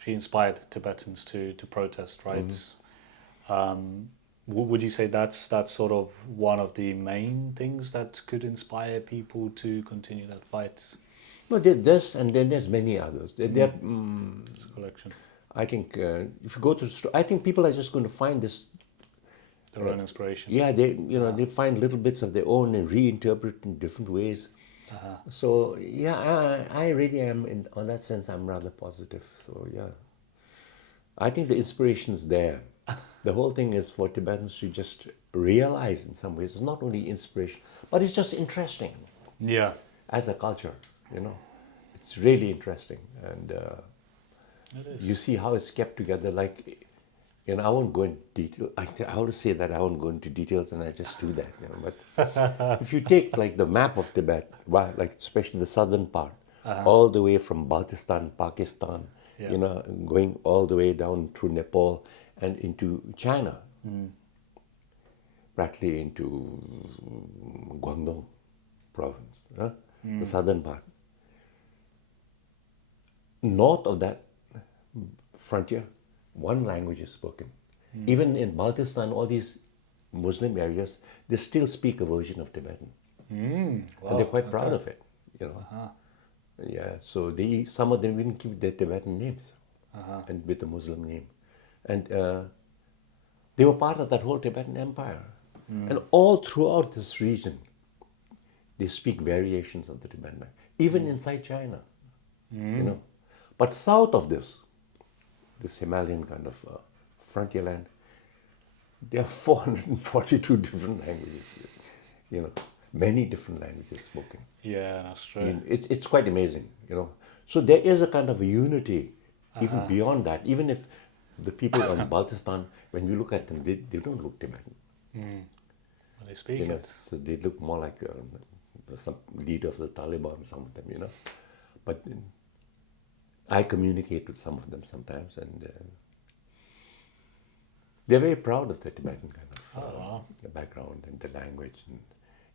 inspired Tibetans to protest, right? Would you say that's sort of one of the main things that could inspire people to continue that fight? Well, there's this, and then there's many others. This collection, I think if you go to the store, I think people are just going to find this. their own inspiration. Yeah, they find little bits of their own and reinterpret in different ways. So yeah, I really am on that sense. I'm rather positive. So yeah, I think the inspiration is there. The whole thing is for Tibetans to just realize in some ways it's not only inspiration, but it's just interesting. Yeah. As a culture, it's really interesting, and It is. you see how it's kept together. Like, I won't go into detail. I always say that I won't go into details, and I just do that. But if you take like the map of Tibet, like especially the southern part, all the way from Baltistan, Pakistan, going all the way down through Nepal and into China, practically into Guangdong province, the southern part. North of that frontier, one language is spoken. Even in Baltistan, all these Muslim areas, they still speak a version of Tibetan. Wow, And they're quite proud of it, Yeah, so some of them even keep their Tibetan names Uh-huh. and with the Muslim name. And they were part of that whole Tibetan empire. And all throughout this region, they speak variations of the Tibetan, even inside China, you know. But south of this Himalayan kind of frontier land, there are 442 different languages, you know, many different languages spoken. Yeah, that's true. It's quite amazing, you know. So there is a kind of a unity, even Uh-huh. beyond that. Even if the people on Baltistan, when you look at them, they don't look Tibetan, Well, they you speak know. it. So they look more like some leader of the Taliban, some of them, you know. But I communicate with some of them sometimes, and they're very proud of their Tibetan kind of Oh, wow. the background and the language.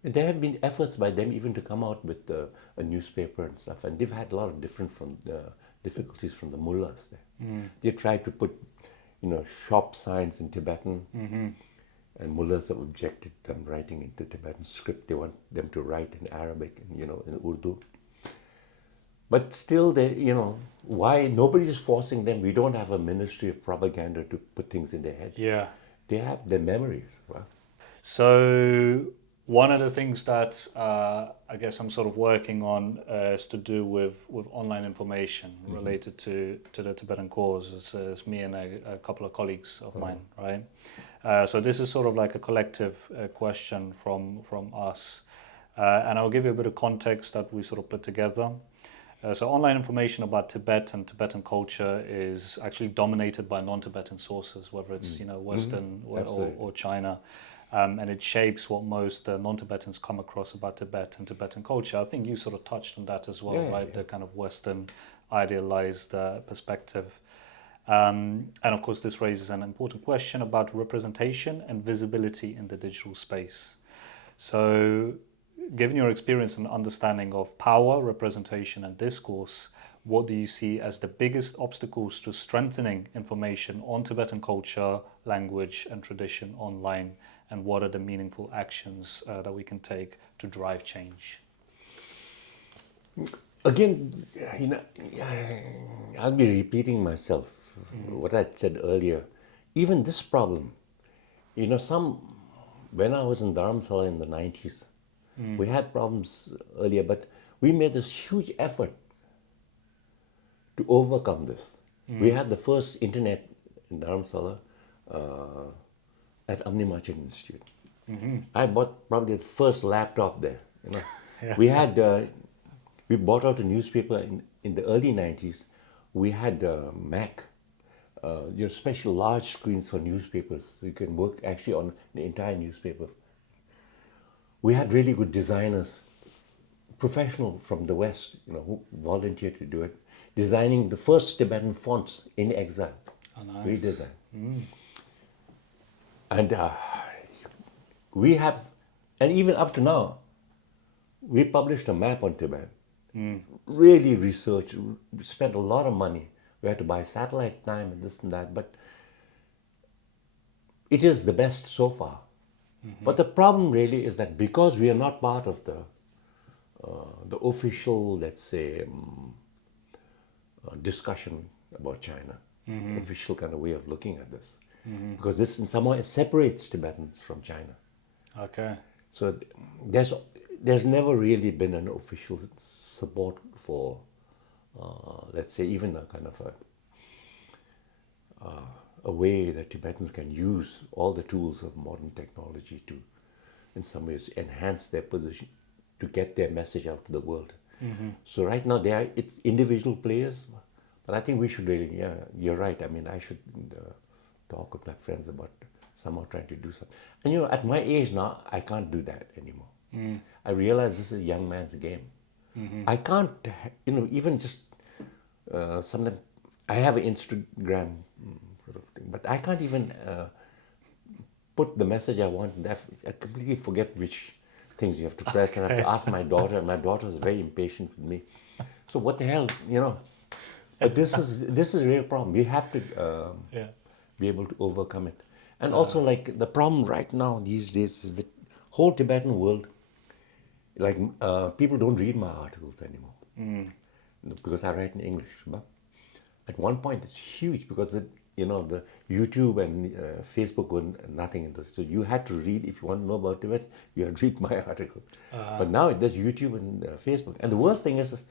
And there have been efforts by them even to come out with a newspaper and stuff. And they've had a lot of difficulties from the mullahs there. They tried to put, you know, shop signs in Tibetan, and mullahs have objected to them writing in the Tibetan script. They want them to write in Arabic and, you know, in Urdu. But still, they, you know, why nobody is forcing them? We don't have a ministry of propaganda to put things in their head. Yeah. They have their memories. Right? So one of the things that I guess I'm sort of working on is to do with online information related to the Tibetan cause. It's me and a couple of colleagues of mine, right? So this is sort of like a collective question from us, and I'll give you a bit of context that we sort of put together. So online information about Tibet and Tibetan culture is actually dominated by non-Tibetan sources, whether it's Western or China, and it shapes what most non-Tibetans come across about Tibet and Tibetan culture. I think you sort of touched on that as well, Yeah, right? yeah. The kind of Western idealized perspective. And of course, this raises an important question about representation and visibility in the digital space. So, given your experience and understanding of power, representation, and discourse, what do you see as the biggest obstacles to strengthening information on Tibetan culture, language, and tradition online? And what are the meaningful actions that we can take to drive change? Again, you know, I'll be repeating myself, what I said earlier. Even this problem, you know, when I was in Dharamsala in the 90s, we had problems earlier, but we made this huge effort to overcome this. We had the first internet in Dharamsala uh, at Amni Institute. I bought probably the first laptop there. You know, Yeah. we had we bought out a newspaper in the early 90s. We had Mac, special large screens for newspapers, so you can work actually on the entire newspaper. We had really good designers, professional from the West, you know, who volunteered to do it, designing the first Tibetan fonts in exile. Oh, We did nice. that, and we have, and even up to now, we published a map on Tibet. Really researched, spent a lot of money. We had to buy satellite time and this and that, but it is the best so far. But the problem really is that because we are not part of the official, let's say, discussion about China, official kind of way of looking at this, because this in some way separates Tibetans from China. Okay. So there's never really been an official support for, let's say, even a kind of a way that Tibetans can use all the tools of modern technology to, in some ways, enhance their position, to get their message out to the world. So right now it's individual players, but I think we should really, yeah, you're right. I mean, I should talk with my friends about somehow trying to do something. And you know, at my age now, I can't do that anymore. I realize this is a young man's game. I can't, you know, even just sometimes I have an Instagram sort of thing, but I can't even put the message I want. I completely forget which things you have to press, and I have to ask my daughter, and my daughter is very impatient with me. So what the hell, you know? But this is a real problem. We have to Yeah. be able to overcome it. And also, like the problem right now these days is the whole Tibetan world. Like people don't read my articles anymore. because I write in English. But at one point, it's huge because the YouTube and Facebook were nothing in this. So you had to read, if you want to know about Tibet, you had to read my article. But now there's YouTube and Facebook. And the worst thing is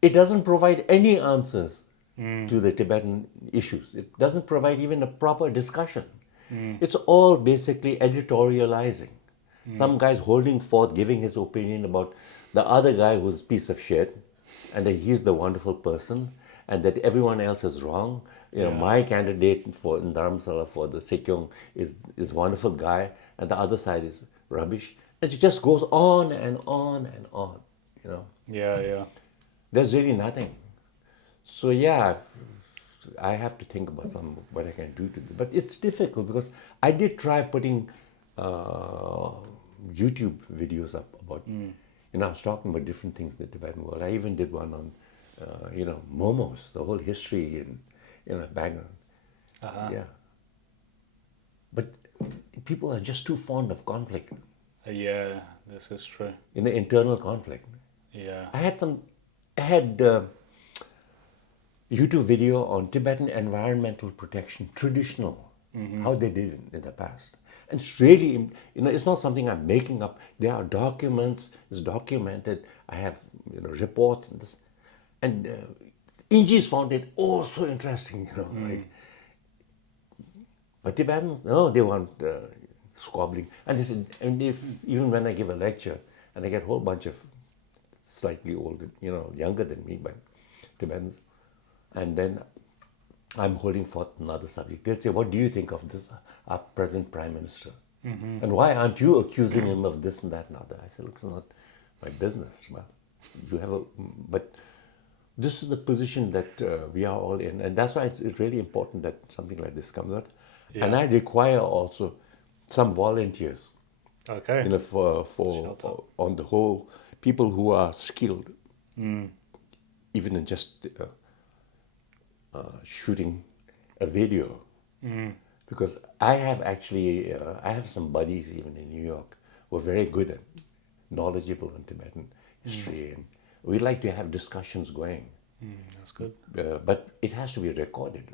it doesn't provide any answers to the Tibetan issues. It doesn't provide even a proper discussion. It's all basically editorializing. Some guy's holding forth, giving his opinion about the other guy who's a piece of shit, and that he's the wonderful person, and that everyone else is wrong. My candidate for in Dharamsala for the Sikyong is wonderful guy, and the other side is rubbish. And it just goes on and on and on. Yeah. There's really nothing. So yeah, I have to think about what I can do to this. But it's difficult because I did try putting YouTube videos up about. I was talking about different things in the Tibetan world. I even did one on, momos, the whole history and background. Yeah. But people are just too fond of conflict. Yeah, this is true. Internal conflict. Yeah. I had YouTube video on Tibetan environmental protection, traditional, how they did it in the past. And it's really, it's not something I'm making up. There are documents, it's documented. I have, reports and this. And Injis found it so interesting, like. But Tibetans, no, they want squabbling. And this is, even when I give a lecture, and I get a whole bunch of slightly older, younger than me, but Tibetans, and then I'm holding forth another subject. They'll say, what do you think of this, our present Prime Minister? And why aren't you accusing him of this and that and other? I said, look, it's not my business. Well, but this is the position that we are all in. And that's why it's really important that something like this comes out. Yeah. And I require also some volunteers. Okay. For on the whole, people who are skilled, even in just shooting a video. Because I have actually, I have some buddies even in New York who are very good and knowledgeable in Tibetan history. And we like to have discussions going. That's good. But it has to be recorded.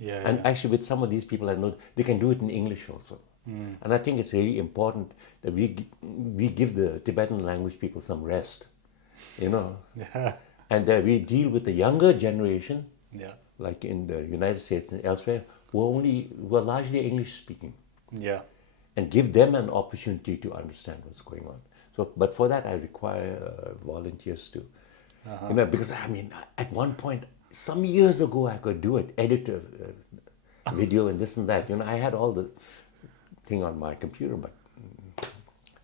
Yeah. And actually with some of these people I know, they can do it in English also. And I think it's really important that we give the Tibetan language people some rest, Yeah. And that we deal with the younger generation, Yeah. like in the United States and elsewhere, who are largely English speaking. Yeah. And give them an opportunity to understand what's going on. So, but for that I require volunteers too. Because at one point, some years ago, I could do it, edit a video and this and that. I had all the thing on my computer, but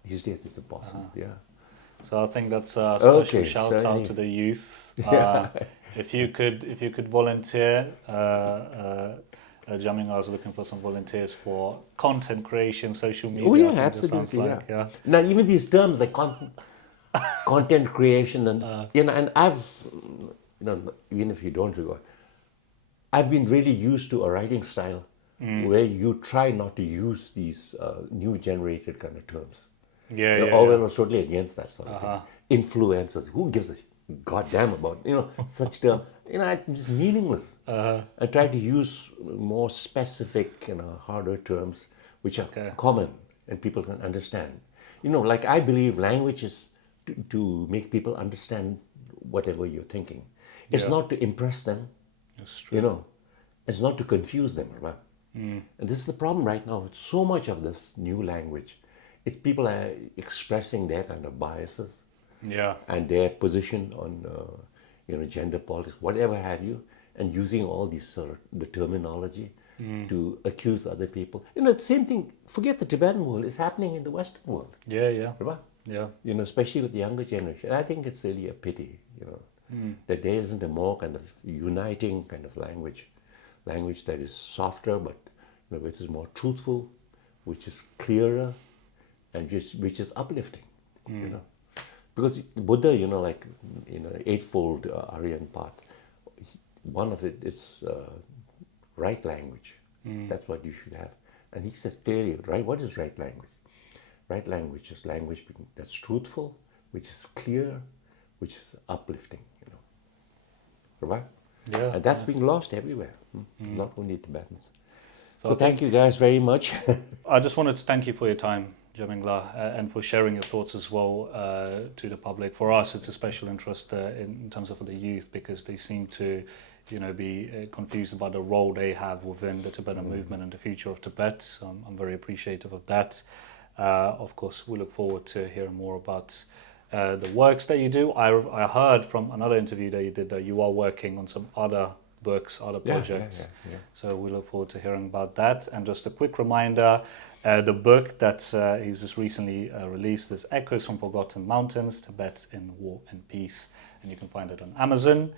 these days it's impossible. Yeah. So I think that's a special shout out anyway. to the youth. If you could volunteer, Jamyang, I was looking for some volunteers for content creation, social media. Oh yeah, I think absolutely. yeah. Now even these terms like content creation and and I've even if you don't regard, I've been really used to a writing style where you try not to use these new generated kind of terms. Orwell was totally against that sort of thing. Influencers, who gives a goddamn about such term? It's just meaningless. I try to use more specific, harder terms which are common and people can understand. Like I believe language is to make people understand whatever you're thinking. It's not to impress them. That's true. It's not to confuse them. Right? And this is the problem right now with so much of this new language. It's people are expressing their kind of biases. Yeah. And their position on, gender politics, whatever have you, and using all these the terminology to accuse other people. The same thing. Forget the Tibetan world; it's happening in the Western world. Yeah. Right? Yeah. Especially with the younger generation. I think it's really a pity, that there isn't a more kind of uniting kind of language that is softer, but which is more truthful, which is clearer, and which is uplifting. Because Buddha, eightfold Aryan path, one of it is right language. That's what you should have. And he says clearly, right? What is right language? Right language is language that's truthful, which is clear, which is uplifting. right? Yeah, And that's being lost everywhere, not only Tibetans. So So I thank you guys very much. I just wanted to thank you for your time, Jamyang, and for sharing your thoughts as well to the public. For us, it's a special interest in terms of the youth, because they seem to, be confused about the role they have within the Tibetan movement and the future of Tibet. So I'm very appreciative of that. Of course, we look forward to hearing more about the works that you do. I heard from another interview that you did that you are working on some other books, other projects. Yeah. So we look forward to hearing about that. And just a quick reminder, the book that he's just recently released is Echoes from Forgotten Mountains, Tibet in War and Peace. And you can find it on Amazon.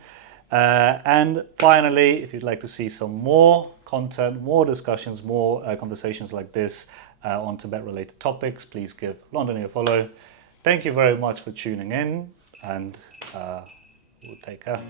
And finally, if you'd like to see some more content, more discussions, more conversations like this on Tibet-related topics, please give Londonney a follow. Thank you very much for tuning in, and we'll take care.